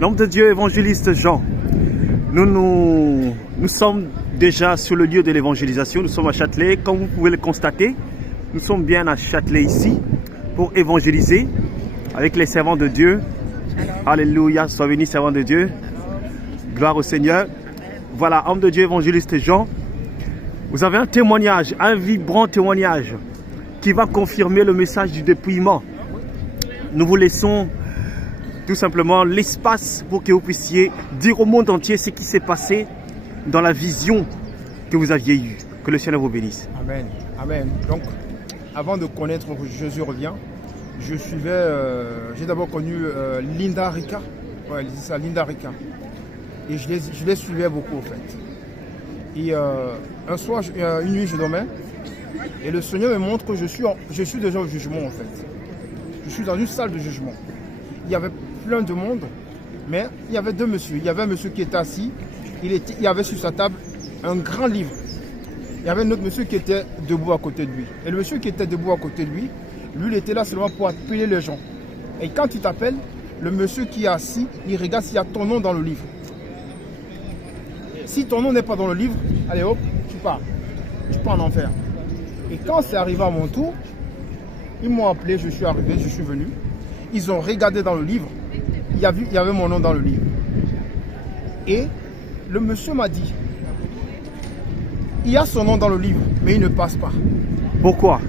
L'homme de Dieu, évangéliste Jean. Nous sommes déjà sur le lieu de l'évangélisation. Nous sommes à Châtelet. Comme vous pouvez le constater, nous sommes bien à Châtelet ici pour évangéliser avec les servants de Dieu. Alléluia, sois béni, servant de Dieu. Gloire au Seigneur. Voilà, homme de Dieu, évangéliste Jean. Vous avez un témoignage, un vibrant témoignage qui va confirmer le message du dépouillement. Nous vous laissons tout simplement l'espace pour que vous puissiez dire au monde entier ce qui s'est passé dans la vision que vous aviez eue. Que le Seigneur vous bénisse. Amen. Amen. Donc, avant de connaître Jésus revient, j'ai d'abord connu Linda Rika. Ouais, c'est ça, Linda Rika. Et je les suivais beaucoup, en fait. Et un soir, une nuit, je dormais. Et le Seigneur me montre que je suis déjà au jugement, en fait. Je suis dans une salle de jugement. Il y avait plein de monde, mais il y avait deux messieurs. Il y avait un monsieur qui était assis. Il y avait sur sa table un grand livre. Il y avait un autre monsieur qui était debout à côté de lui. Et le monsieur qui était debout à côté de lui, il était là seulement pour appeler les gens. Et quand il t'appelle, le monsieur qui est assis, il regarde s'il y a ton nom dans le livre. Si ton nom n'est pas dans le livre, allez hop, tu pars. Tu pars en enfer. Et quand c'est arrivé à mon tour, ils m'ont appelé, je suis arrivé, je suis venu. Ils ont regardé dans le livre, il y avait mon nom dans le livre. Et le monsieur m'a dit, il y a son nom dans le livre, mais il ne passe pas. Pourquoi?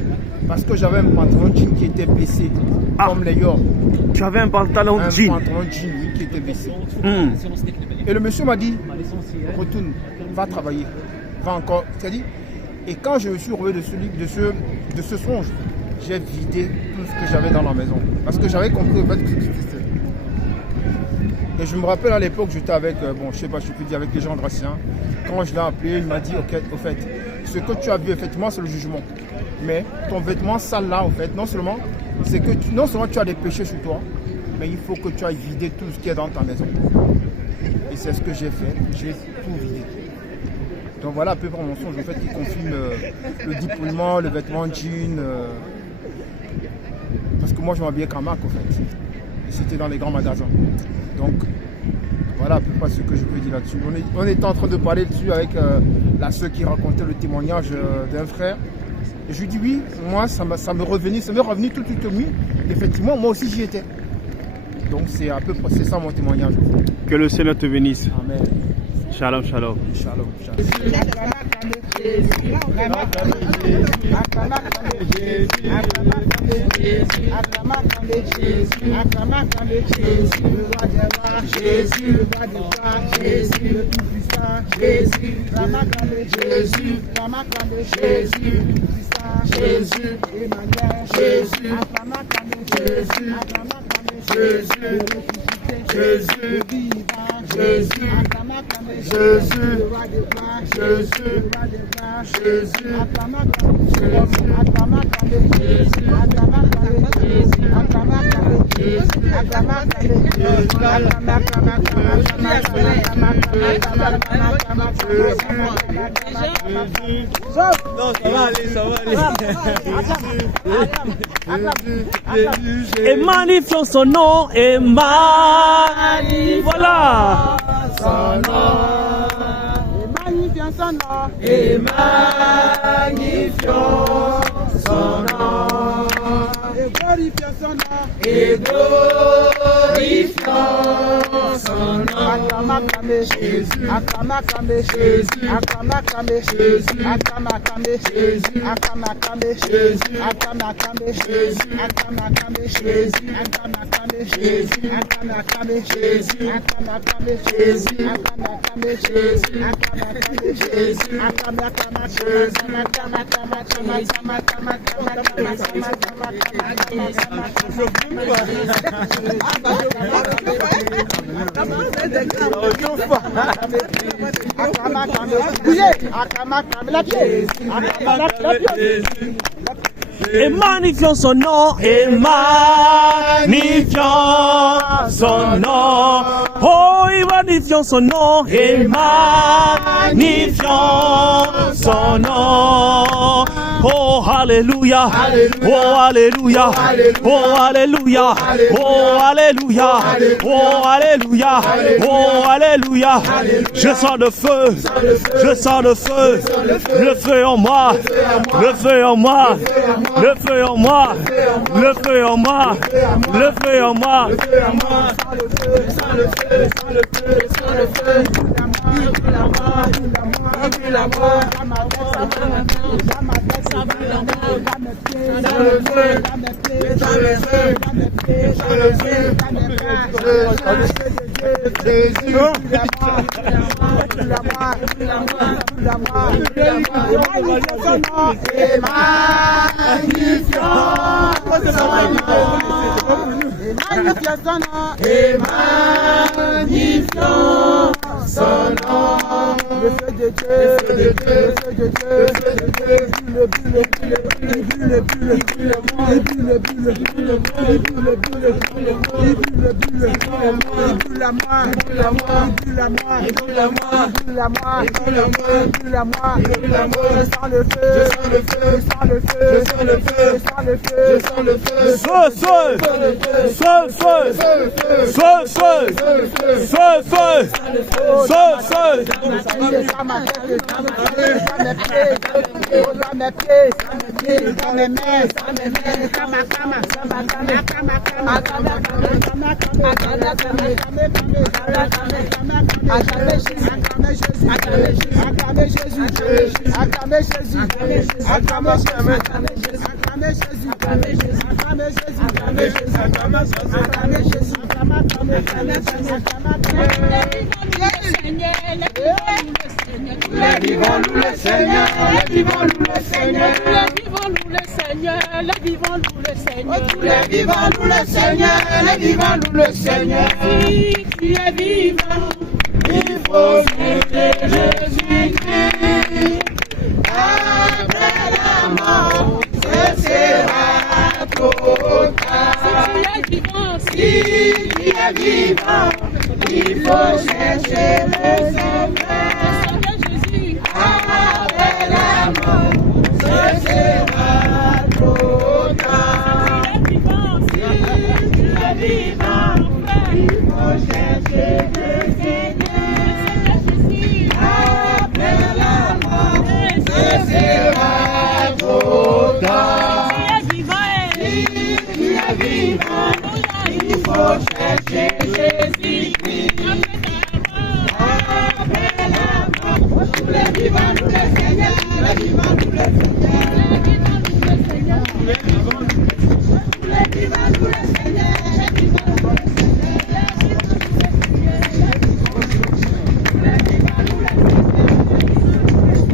Parce que j'avais un pantalon jean qui était baissé, comme les York. Tu avais un pantalon jean? Un pantalon jean qui était baissé. Et le monsieur m'a dit, retourne, va travailler, va encore. C'est-à-dire, et quand je me suis relevé de ce songe, j'ai vidé tout ce que j'avais dans la maison. Parce que j'avais compris au fait que c'était. Et je me rappelle à l'époque, j'étais avec, je sais pas, je peux dire avec les gens graciens. Quand je l'ai appelé, il m'a dit, ok, au fait, ce que tu as vu, effectivement, c'est le jugement. Mais ton vêtement sale là, au fait, non seulement tu as des péchés sur toi, mais il faut que tu ailles vider tout ce qui est dans ta maison. Et c'est ce que j'ai fait, j'ai tout vidé. Donc voilà un peu pour mon songe, au fait, qui confirme le dépouillement, le vêtement jean. Parce que moi, je m'habillais comme Mac, au fait. Et c'était dans les grands magasins. Donc, voilà à peu près ce que je peux dire là-dessus. On était en train de parler dessus avec la sœur qui racontait le témoignage d'un frère. Et je lui dis oui, moi, ça m'est revenu tout de suite au nuit. Effectivement, moi aussi, j'y étais. Donc, c'est à peu près ça mon témoignage. Que le Seigneur te bénisse. Amen. Shalom, shalom. Shalom, shalom. Et magnifions son nom, et voilà. Son nom. Et magnifions son nom. Et glorifions son nom. Et glorifions son nom. Jésus. Jésus. Jésus. Et magnifions son nom, et magnifions son nom. Oh, et magnifions son nom, et magnifions son nom. Oh Alléluia. Oh Alléluia. Oh Alléluia. Oh Alléluia. Oh Alléluia. Oh Alléluia. Je sens le feu. Je sens le feu. Le feu en moi. Le feu en moi. Le feu en moi. Le feu en moi. Le feu en moi. Le feu de Dieu, le feu de Dieu, Vivons-nous le Seigneur, vivons-nous le Seigneur, vivons-nous le Seigneur, vivons-nous le Seigneur, vivons-nous le Seigneur, vivons-nous le Seigneur. Si tu es vivant, il faut citer Jésus-Christ. Après la mort, ce sera trop tard. Si tu es vivant, il faut chercher le Seigneur. Après la mort, ce sera trop tard. Si tu es vivant, il faut chercher le Seigneur. Après la mort, ce sera trop tard. Si tu es vivant, il faut chercher Jésus-Christ. Après la mort, tous les vivants, nous le Seigneur, les vivants, nous le Seigneur, les vivants, nous le Seigneur, les vivants, nous le Seigneur, les vivants, nous le Seigneur,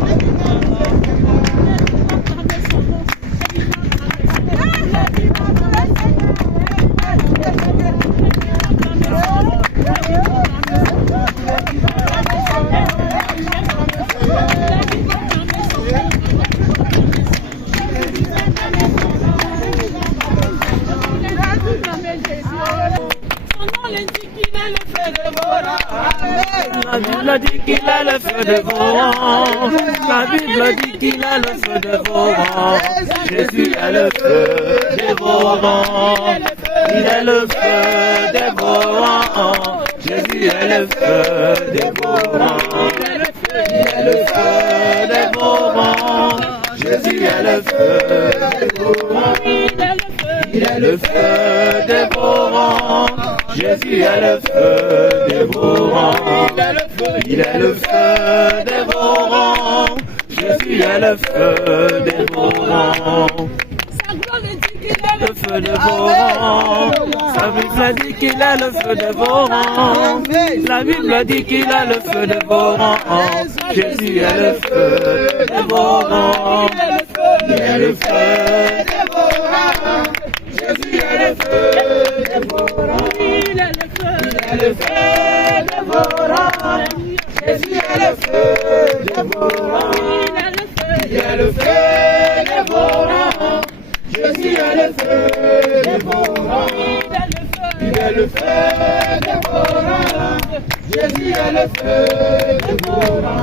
les vivants, nous le La Bible dit qu'il a le feu dévorant. La Bible dit qu'il a le feu dévorant. Jésus est le feu dévorant. Il est le feu dévorant. Jésus est le feu dévorant. Il est le feu dévorant. Jésus est le feu dévorant. Il est le feu dévorant. Jésus est le feu dévorant. Il est le feu dévorant. Jésus est le feu dévorant. Sa gloire dit qu'il est Le feu dévorant. Sa Bible dit qu'il a le feu dévorant. La Bible dit qu'il a le feu dévorant. Jésus est le feu dévorant. Il est le feu dévorant. Jésus est le feu dévorant. Il est le feu dévorant. Jésus est le feu dévorant. Il est le feu dévorant. Jésus est le feu dévorant. Il est le feu dévorant. Jésus est le feu dévorant.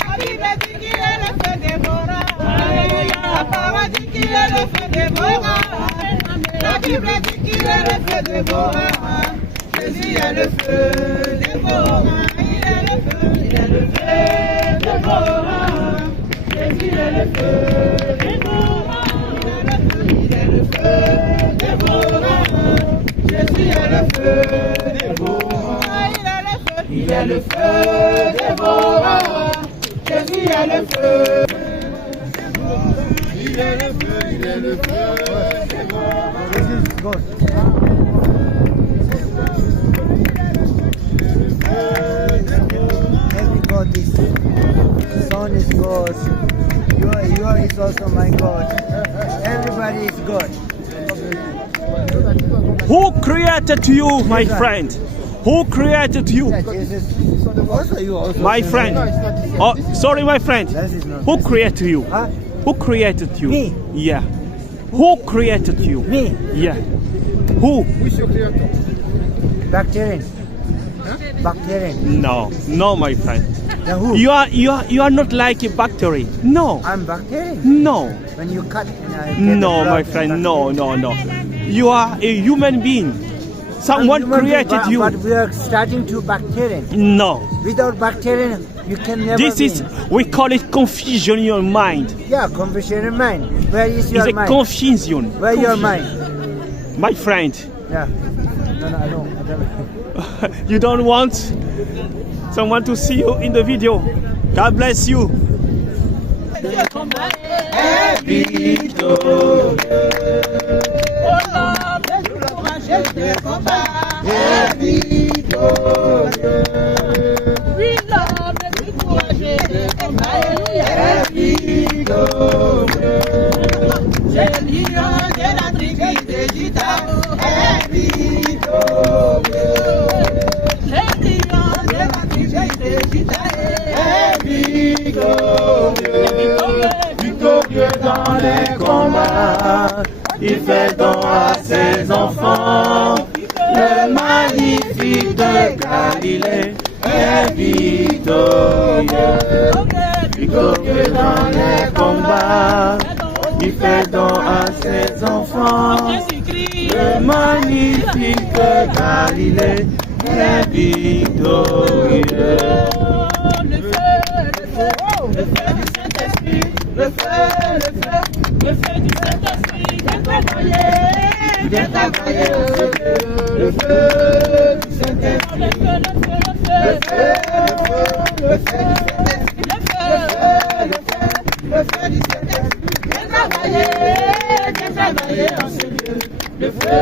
La Bible dit qu'il est le feu dévorant. La parole dit qu'il est le feu dévorant. La Bible dit qu'il est le feu dévorant. Jésus est le feu dévorant. Il est le feu dévorant. Jésus est le feu dévorant. Il est le feu dévorant. Jésus est le feu dévorant. Il est le feu dévorant. Jésus est le feu. Il est le feu, il est le feu dévorant. Jésus is God. Every God is. Son is God. You are is also my God. Everybody is God. Who created you, my friend? Who created you? Also you also. My friend. Oh, sorry, my friend. Who created you? Huh? Who created you? Me. Yeah. Who created you? Me. Yeah. Who? Bacterian. Bacterian. No, no, my friend. Then who? You are not like a bacteria. No, I'm bacterian. no, When you cut. no, my friend. No, no, no. You are a human being. Someone created you. But we are starting to bacterian. No. Without bacterian, you can never. This is, we call it confusion in your mind. Yeah, confusion in mind. Where is your It's a mind? confusion. Where your mind? My friend, Yeah. No, I don't. you don't want someone to see you in the video. God bless you. Victorieux dans les combats, il fait don à ses enfants. Le magnifique de Galilée est victorieux. Victorieux dans les combats, il fait don à ses enfants. Le magnifique de Galilée est victorieux. Le feu du Saint-Esprit, le feu du Saint-Esprit, viens travailler le feu du Saint-Esprit, le feu du Saint-Esprit, viens travailler en ce lieu, le feu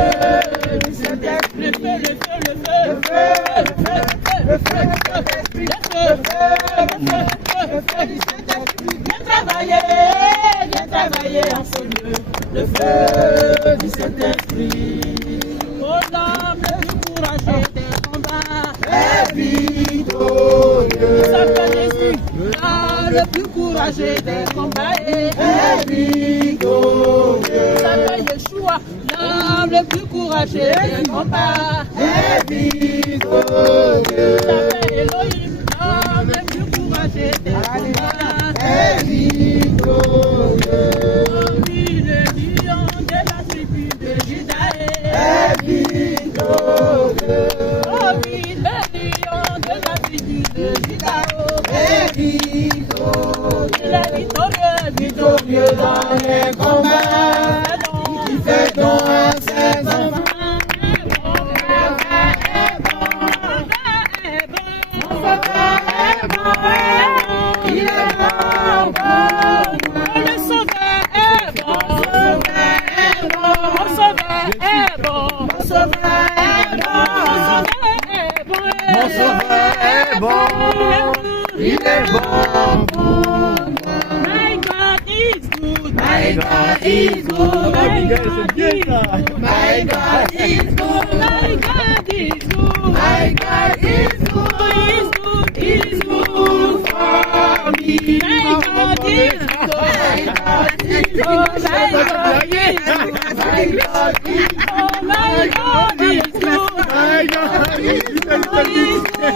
du Saint-Esprit, le feu du Saint-Esprit, viens travailler en ce lieu, le feu du Saint-Esprit. Oh l'âme le plus courageux des combats est victorieux. Il s'appelle Jésus, l'âme le plus courageux des combats est victorieux. Il s'appelle Yeshua, l'âme le plus courageux des combats est victorieux. Il s'appelle Elohim, l'âme le plus courageux des combats est victorieux. Oh oui, le lion de la tribu de Juda est victorieux. Oh oui, le lion de la tribu de Juda est victorieux. Il est victorieux, victorieux dans les combats. Il fait don à ses enfants. Il est bon pour moi. My God is good. My God is good. My God is good. My God is good. My God is good. My God is good. Is good for me. My God is good. My God is good. My God is good. My God is good. My God is good. My God is good.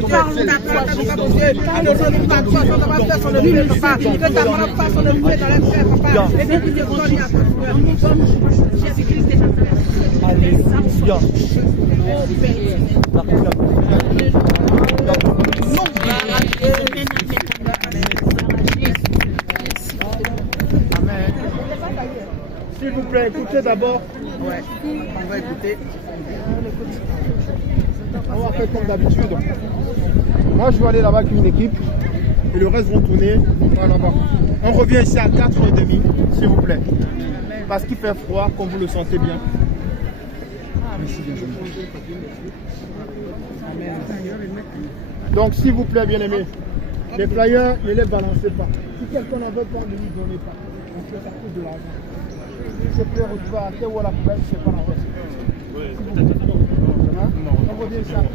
S'il vous plaît, écoutez d'abord. Ouais, on va écouter. On va faire comme d'habitude. Moi, je vais aller là-bas avec une équipe et le reste vont tourner là-bas. On revient ici à 4h30, s'il vous plaît. Parce qu'il fait froid, comme vous le sentez bien. Merci bien. Donc, s'il vous plaît, bien-aimés, les flyers, ne les balancez pas. Si quelqu'un n'en veut pas, ne lui donnez pas. Parce que ça coûte de l'argent. Je peux retrouver à terre ou à la poubelle, je ne sais pas la reste. On revient ici à 4h30.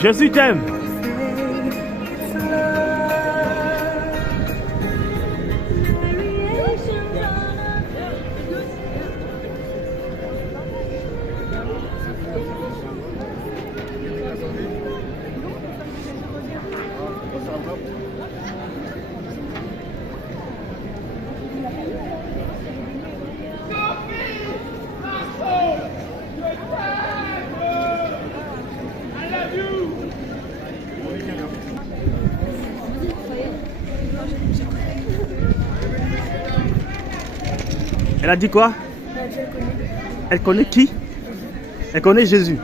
Jésus t'aime. Elle a dit quoi? Elle connaît qui? Elle connaît Jésus.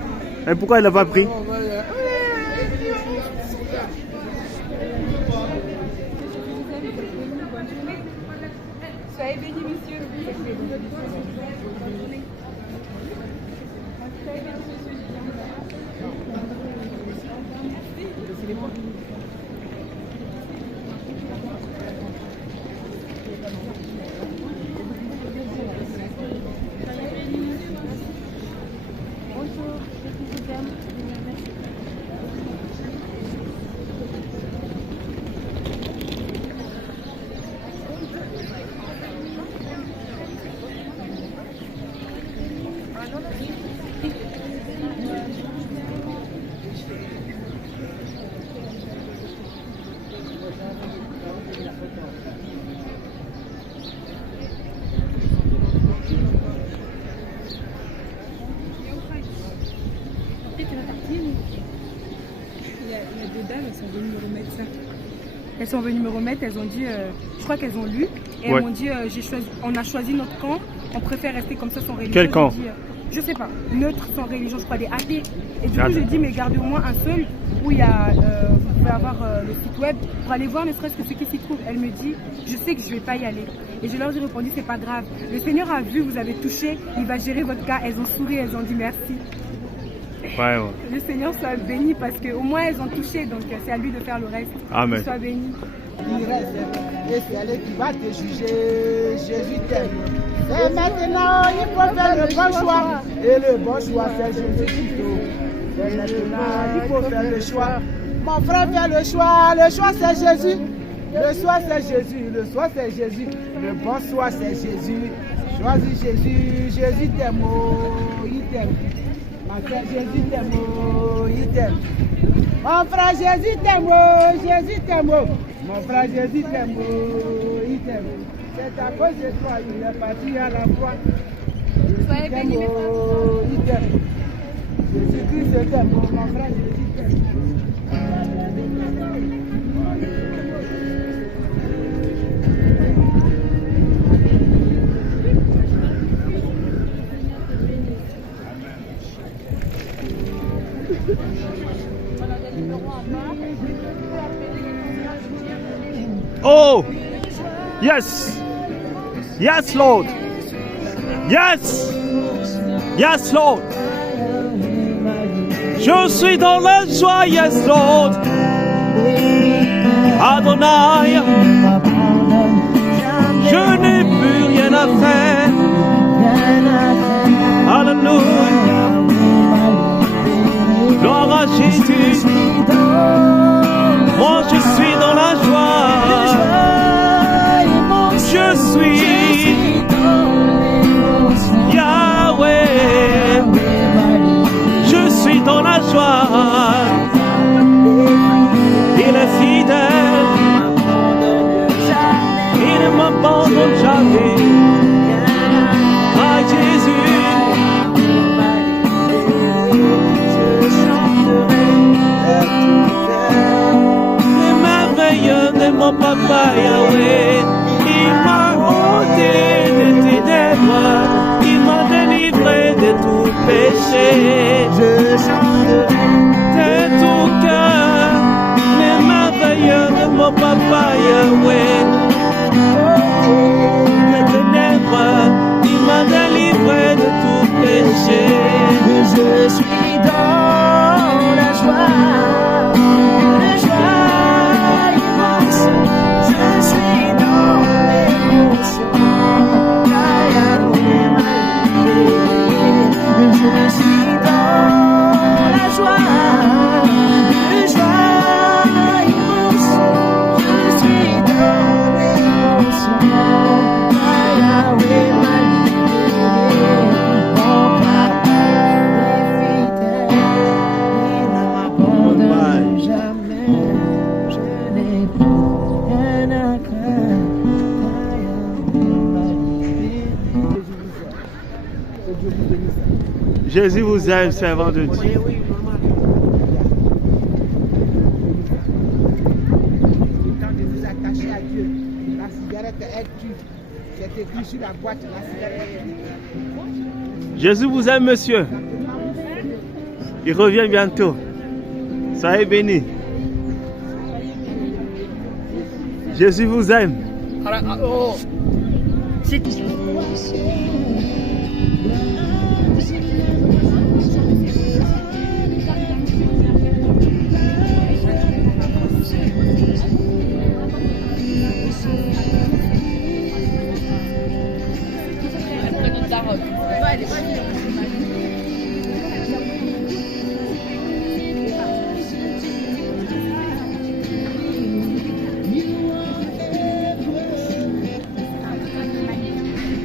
Et pourquoi elle n'a pas pris? Soyez bénis, monsieur. Elles sont venues me remettre, elles ont dit, je crois qu'elles ont lu, et elles m'ont dit, on a choisi notre camp, on préfère rester comme ça sans religion. Quel camp? Dit, je sais pas, neutre sans religion, je crois des athées. Et du coup, je dis, mais gardez au moins un seul où il y a, vous pouvez avoir le site web pour aller voir ne serait-ce que ce qui s'y trouve. Elle me dit, je sais que je vais pas y aller. Et je leur ai répondu, c'est pas grave. Le Seigneur a vu, vous avez touché, il va gérer votre cas. Elles ont souri, elles ont dit merci. Ouais. Le Seigneur soit béni parce qu'au moins elles ont touché, donc c'est à lui de faire le reste. Amen. Qu'il soit béni. Il reste, et c'est elle qui va te juger. Jésus t'aime. Et maintenant, il faut faire le bon choix. Et le bon choix, c'est Jésus-Christ. Et maintenant, il faut faire le choix. Mon frère, fais le choix. Le choix, c'est Jésus. Le choix, c'est Jésus. Le choix, c'est Jésus. Le bon choix, c'est Jésus. Choisis Jésus. Jésus t'aime. Il t'aime. Ma frère, Jésus t'aime. Il t'aime. Mon frère, Jésus t'aime. Jésus t'aime. Mon frère Jésus t'aime, il t'aime. C'est à cause de toi, il est parti à la croix. Soyez bénis, mes frères. Il t'aime. Jésus-Christ t'aime, mon frère Jésus t'aime. Oh! Yes! Yes, Lord! Yes! Yes, Lord! Je suis dans la joie, yes, Lord! Adonai! Je n'ai plus rien à faire! Alléluia! Gloire à Jésus! Moi, je suis dans la joie! monde jamais. Ah Jésus, Je chanterai de tout cœur. les merveilleux de mon papa Yahweh. Il m'a ôté des ténèbres, il m'a délivré de tout péché. Je chanterai De tout cœur, les merveilleux de mon papa Yahweh. Des ténèbres, il m'a délivré de tout péché. Je suis dans la joie immense. Je suis dans l'émotion. Yahweh m'a libéré. Je suis dans la joie immense. Je suis dans l'émotion. Yahweh m'a libéré. Mon papa est fidèle, il ne m'abandonne jamais. Je n'ai plus rien à craindre. Yahweh m'a libéré. Jésus vous aime, servant de Dieu. Oui, maman. Quand de vous attacher à Dieu, la cigarette est tue. C'est écrit sur la boîte, la cigarette est tue. Jésus vous aime, monsieur. Il revient bientôt. Soyez bénis. Jésus vous aime.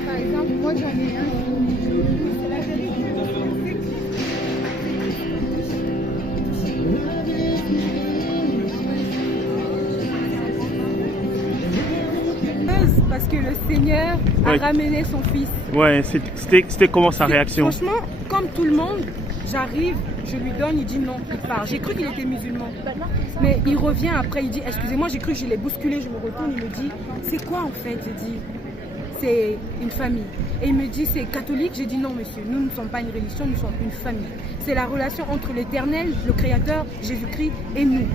Par exemple, moi j'en ai un. C'est la vérité. Parce que le Seigneur a Oui. ramené son fils. Ouais, c'était comment sa réaction? Franchement, comme tout le monde, j'arrive, je lui donne, il dit non, il part. J'ai cru qu'il était musulman. Mais il revient après, il dit excusez-moi, j'ai cru que je l'ai bousculé, je me retourne, il me dit c'est quoi en fait? J'ai dit c'est une famille. Et il me dit c'est catholique, j'ai dit non monsieur, nous ne sommes pas une religion, nous sommes une famille. C'est la relation entre l'Éternel, le Créateur, Jésus-Christ et nous.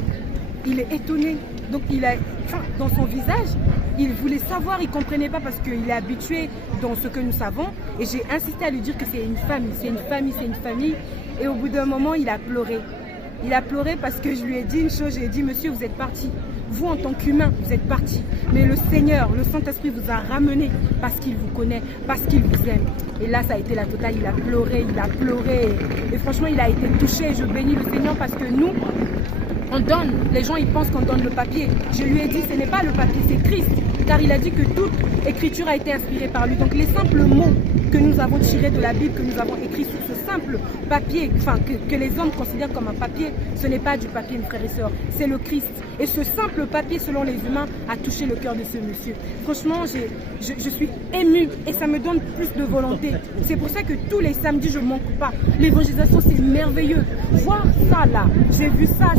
Il est étonné, donc il a, enfin, dans son visage, il voulait savoir, il ne comprenait pas parce qu'il est habitué dans ce que nous savons. Et j'ai insisté à lui dire que c'est une famille, c'est une famille, c'est une famille. Et au bout d'un moment, il a pleuré. Il a pleuré parce que je lui ai dit une chose, j'ai dit monsieur, vous êtes parti. Vous en tant qu'humain, vous êtes parti. Mais le Seigneur, le Saint-Esprit vous a ramené parce qu'il vous connaît, parce qu'il vous aime. Et là, ça a été la totale, il a pleuré, il a pleuré. Et franchement, il a été touché. Je bénis le Seigneur parce que nous, on donne, les gens ils pensent qu'on donne le papier. Je lui ai dit ce n'est pas le papier, c'est Christ. Car il a dit que toute écriture a été inspirée par lui. Donc les simples mots que nous avons tirés de la Bible, que nous avons écrits sur ce simple papier, enfin que les hommes considèrent comme un papier, ce n'est pas du papier, mes frères et sœurs, c'est le Christ. Et ce simple papier, selon les humains, a touché le cœur de ce monsieur. Franchement, je suis émue et ça me donne plus de volonté. C'est pour ça que tous les samedis, je ne manque pas. L'évangélisation, c'est merveilleux. Voir ça là, j'ai vu ça.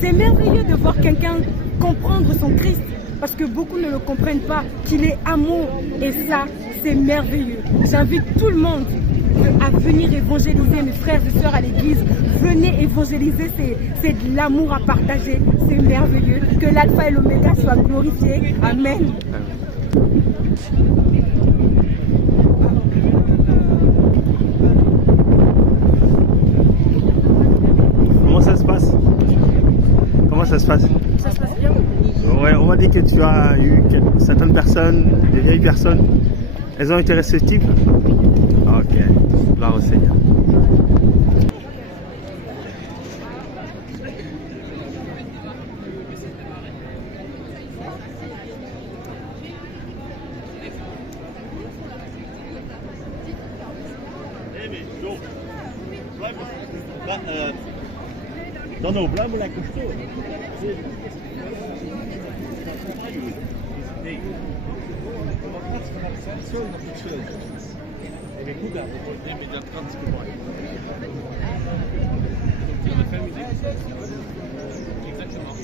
C'est merveilleux de voir quelqu'un comprendre son Christ parce que beaucoup ne le comprennent pas, qu'il est amour. Et ça, c'est merveilleux. J'invite tout le monde à venir évangéliser, mes frères et sœurs à l'église. Venez évangéliser, c'est de l'amour à partager. C'est merveilleux. Que l'alpha et l'oméga soient glorifiés. Amen. Comment ça se passe? Comment ça se passe? Ça se passe bien. Ouais, on m'a dit que tu as eu certaines personnes, des vieilles personnes, elles ont été réceptives. Ok, gloire au Seigneur. Dan nou, blijf maar lekker stil. Nee. seul dans toute Suède. E mi cuda, potrebbe già trascorrere. Donc, on a fait un musée. Exactement.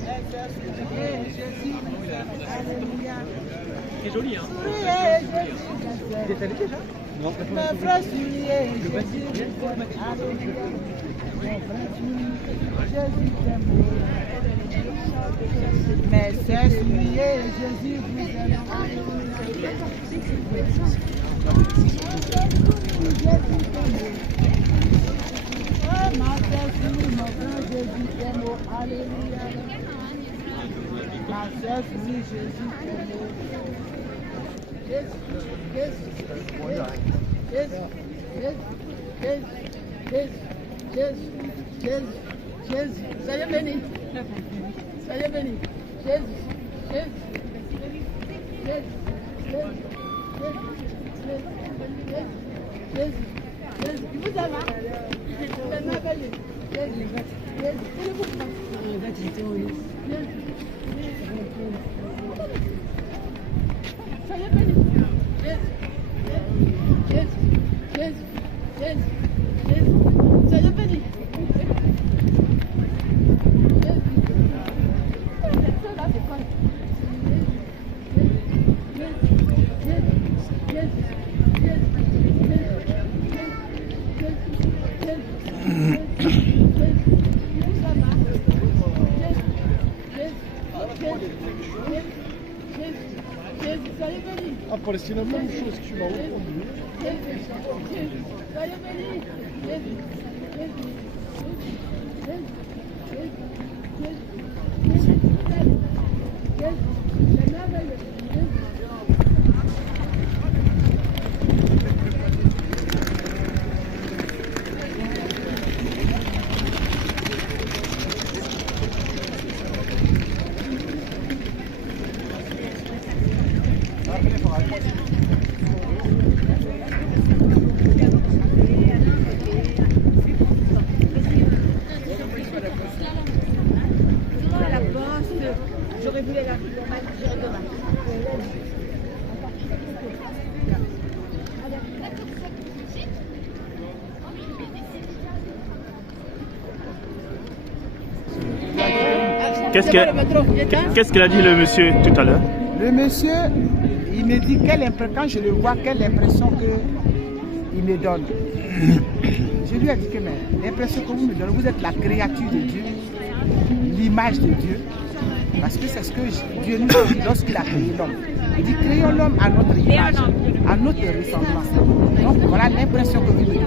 C'est joli, hein? Vous êtes allé déjà? Non, le bâtiment. Mais c'est souillé, Jésus vous aime. Ma sœur souille, mon grand Jésus t'aime, alléluia. Ma sœur souille, Jésus t'aime. Jésus, soyez bénis. Soyez bénis. Jésus. Il vous aime. C'est merveilleux. Soyez bénis. Soyez bénis. Après, c'est la même chose que tu m'as entendu. Soyez bénis. J'aurais voulu la demain. Qu'est-ce qu'il a dit le monsieur tout à l'heure? Le monsieur, il me dit quand je le vois, quelle impression qu'il me donne. Je lui ai dit que l'impression que vous me donnez, vous êtes la créature de Dieu, l'image de Dieu. Parce que c'est ce que Dieu nous a dit lorsqu'il a créé l'homme. Il dit créons l'homme à notre image, à notre ressemblance. Donc voilà l'impression que vous me donnez.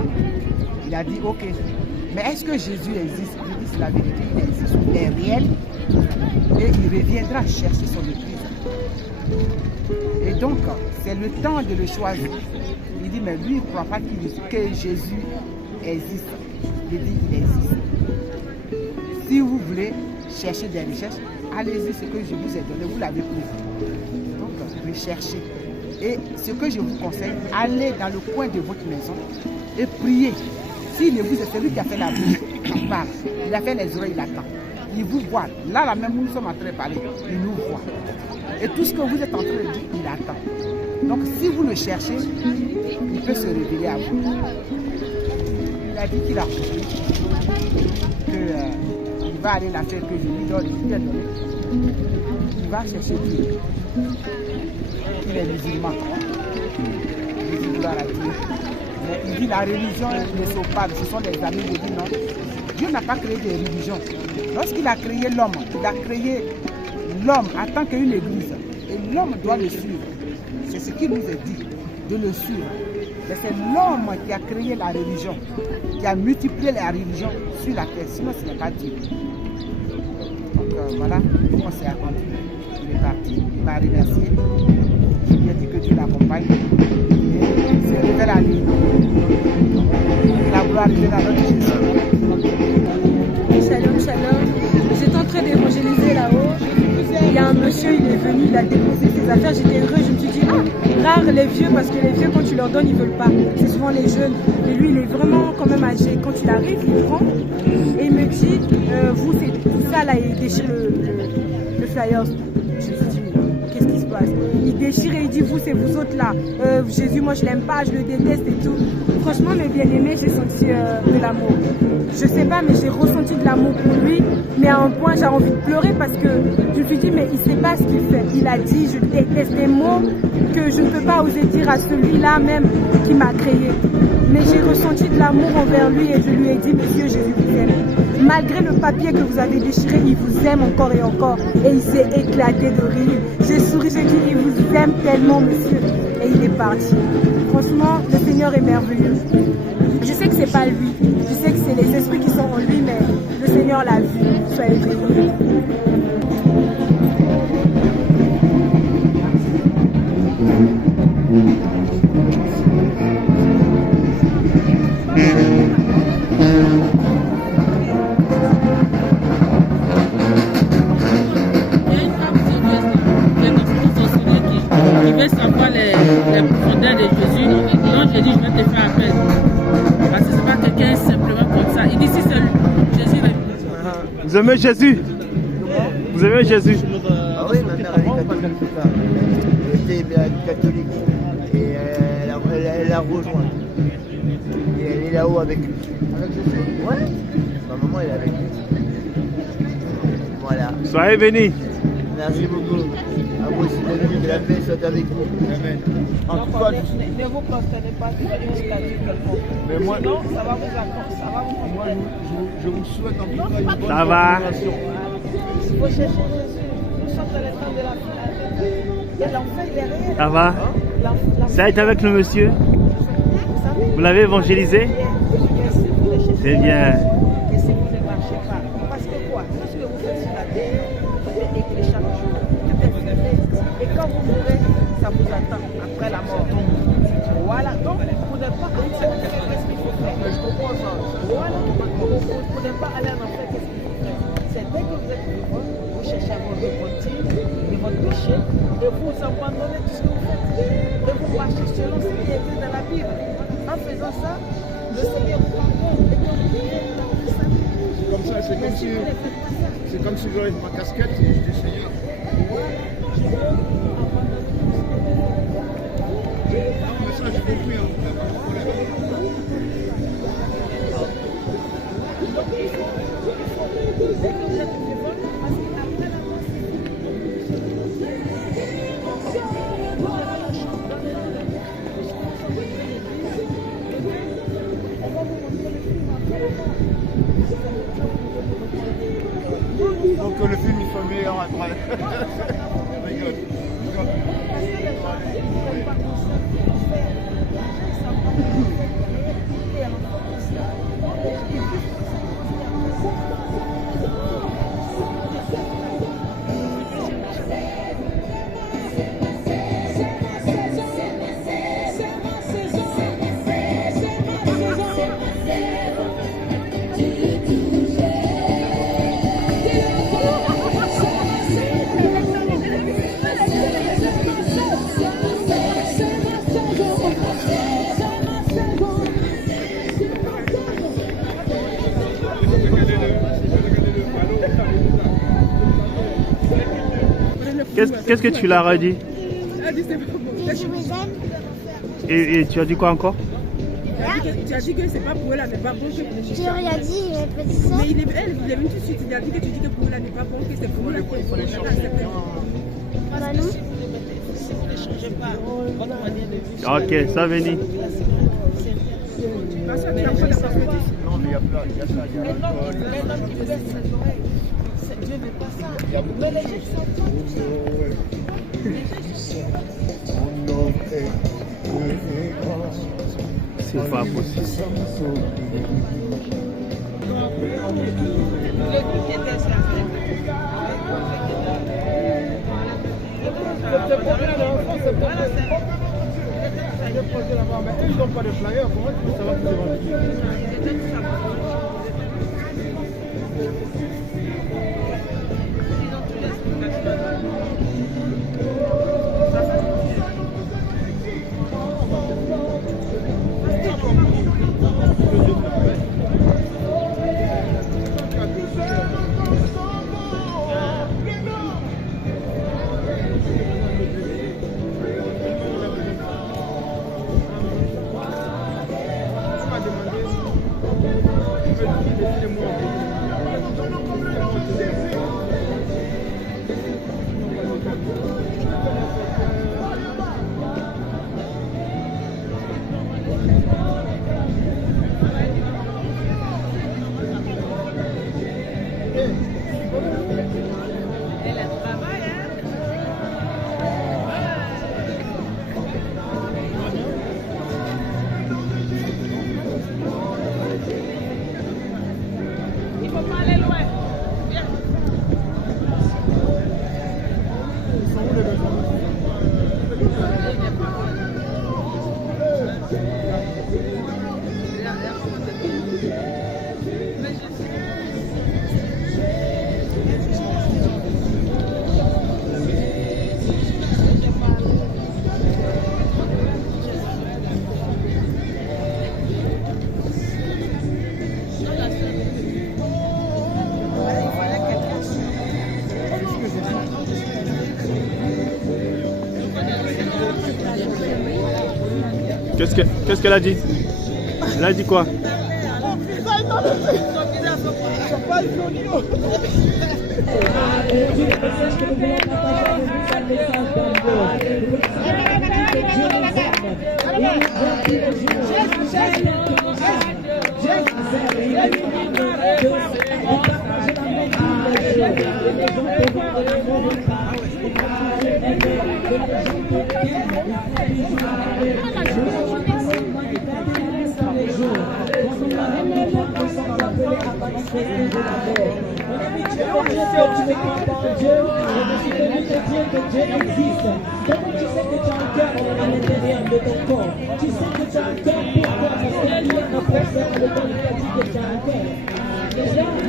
Il a dit ok, mais est-ce que Jésus existe? Je dis la vérité, il existe, il est réel et il reviendra chercher son église. Et donc c'est le temps de le choisir. Il dit mais lui il ne croit pas que Jésus existe. Il dit il existe. Si vous voulez chercher des recherches, allez-y, ce que je vous ai donné, vous l'avez pris. Donc, recherchez. Et ce que je vous conseille, allez dans le coin de votre maison et priez. S'il ne vous est celui qui a fait la bouche, il parle. Il a fait les oreilles, il attend. Il vous voit. Là même, nous sommes en train de parler. Il nous voit. Et tout ce que vous êtes en train de dire, il attend. Donc, si vous le cherchez, il peut se révéler à vous. Il a dit qu'il a compris qu'il va aller la faire que je lui donne, il va chercher Dieu. Il est musulman. Il dit gloire à Dieu. Mais il dit la religion ne sont pas, ce sont des amis de Dieu, non. Dieu n'a pas créé des religions. Lorsqu'il a créé l'homme, il a créé l'homme en tant qu'une église. Et l'homme doit le suivre. C'est ce qu'il nous est dit, de le suivre. Mais c'est l'homme qui a créé la religion, qui a multiplié la religion sur la terre. Sinon, ce n'est pas Dieu. Donc voilà, on s'est attendu. Il est parti, il m'a remercié. Je lui ai dit que Dieu l'accompagne. Et il s'est révélé à lui. La gloire est à notre Jésus. Shalom, shalom. J'étais en train d'évangéliser là-haut. Il y a un monsieur, il est venu, il a déposé ses affaires. J'étais heureuse, je me suis dit, rare les vieux, parce que les vieux, quand tu leur donnes, ils ne veulent pas. C'est souvent les jeunes. Et lui, il est vraiment quand même âgé. Quand il arrive, il prend et il me dit, vous, c'est tout ça là, il déchire le flyer. Je me suis dit, qu'est-ce qui se passe? base. Il déchire et il dit, vous, c'est vous autres là. Jésus, moi, je l'aime pas, je le déteste et tout. Franchement, mes bien-aimés, j'ai senti de l'amour. Je sais pas, mais j'ai ressenti de l'amour pour lui. Mais à un point, j'ai envie de pleurer parce que je me suis dit, mais il sait pas ce qu'il fait. Il a dit, je déteste des mots que je ne peux pas oser dire à celui-là même qui m'a créé. Mais j'ai ressenti de l'amour envers lui et je lui ai dit, monsieur, Jésus vous aime. Malgré le papier que vous avez déchiré, il vous aime encore et encore. Et il s'est éclaté de rire. J'ai souri, j'ai dit, il vous aime tellement, monsieur. Et il est parti. Franchement, le Seigneur est merveilleux. Je sais que c'est pas lui. Je sais que c'est les esprits qui sont en lui, mais le Seigneur l'a vu. Soyez bénis. Il veut savoir les profondeurs de Jésus, donc j'ai dit je vais te faire appel. Parce que c'est pas quelqu'un simplement comme ça. Il dit si c'est Jésus. Vous aimez Jésus? Vous aimez Jésus? Ah oui, ma mère elle est catholique, c'est ça. Elle était catholique et elle a rejoint. Et elle est là-haut avec lui. Avec Jésus? Ouais. Ma maman elle est avec lui. Voilà. Soyez bénis. Merci beaucoup. À vous aussi, que la paix soit avec vous. Amen. En tout cas, ne vous prosternez pas sur une statue quelconque. Mais moi, sinon, ça va vous accorder. Ça va vous moi, je vous souhaite en tout cas une bonne Ça va. continuation. Il faut chercher Jésus. Nous sommes dans les temps de la fin. Et l'enfer, il est réel. Ça va? Ça a été avec le monsieur? Vous l'avez évangélisé? C'est bien. Et si vous ne marchez pas. Parce que quoi? Tout ce que vous faites sur la terre, vous êtes écrit chaque jour. Et quand vous mourrez, ça vous attend après la mort. Voilà, donc vous n'êtes pas accepté. Qu'est-ce qu'il faut faire? Je comprends ça. Voilà, vous n'êtes pas aller en enfer. Qu'est-ce qu'il faut faire? C'est dès que vous êtes vivant, vous cherchez à vous repentir de votre péché et vous abandonnez tout ce que vous faites. Et vous marchez selon ce qui est écrit dans la Bible. En faisant ça, le Seigneur vous pardonne et quand vous vivez dans tout ça. Comme ça, c'est comme si j'aurais ma casquette et je dis Seigneur. Non, mais ça, j'ai compris. Donc le film il soit meilleur après. Rigole. Qu'est-ce que tu leur as dit? Et tu as dit quoi encore? Tu as dit que c'est pas pour elle, elle n'est pas bon que pour les Tu rien dit, petit ça. Mais il est venu tout de suite, il a dit que tu dis que pour elle, elle n'est pas bon, que c'est pour elle. Bah non. Ok, ça Béni. Non, mais il y a ça, il y a l'alcool. L'homme qui baisse ses oreilles, Dieu ne veut pas ça. Mais les gens sont C'est pas possible. Mais ils n'ont pas de flyer, comment tu peux savoir que c'est vendu? Qu'est-ce qu'elle a dit? Elle a dit quoi?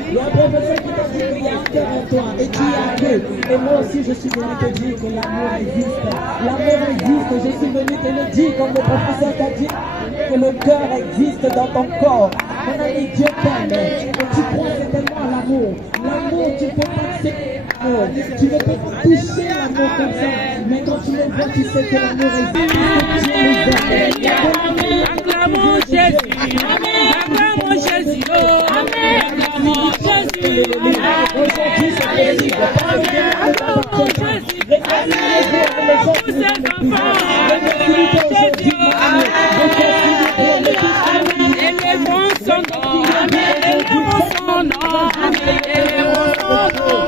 Il y a un professeur qui t'a dit qu'il y a un cœur en toi et tu y as cru. Et moi aussi je suis venu te dire que l'amour existe. L'amour existe, je suis venu te le dire comme le professeur t'a dit que le cœur existe dans ton corps. Mon ami, Dieu t'aime et tu crois certainement à l'amour. L'amour, tu ne peux pas accepter l'amour. Tu ne peux pas toucher l'amour comme ça. Mais quand tu le vois, tu sais que l'amour existe. Acclamons Jésus. Acclamons Jésus. Acclamons Jésus. Aujourd'hui, c'est Jésus. Acclamons Jésus. Acclamons tous ces enfants. Jésus. Élevons son nom. Élevons son nom. Élevons son nom.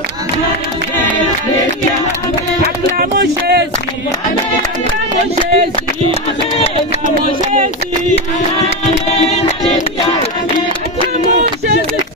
Acclamons Jésus. Acclamons Jésus. Acclamons Jésus.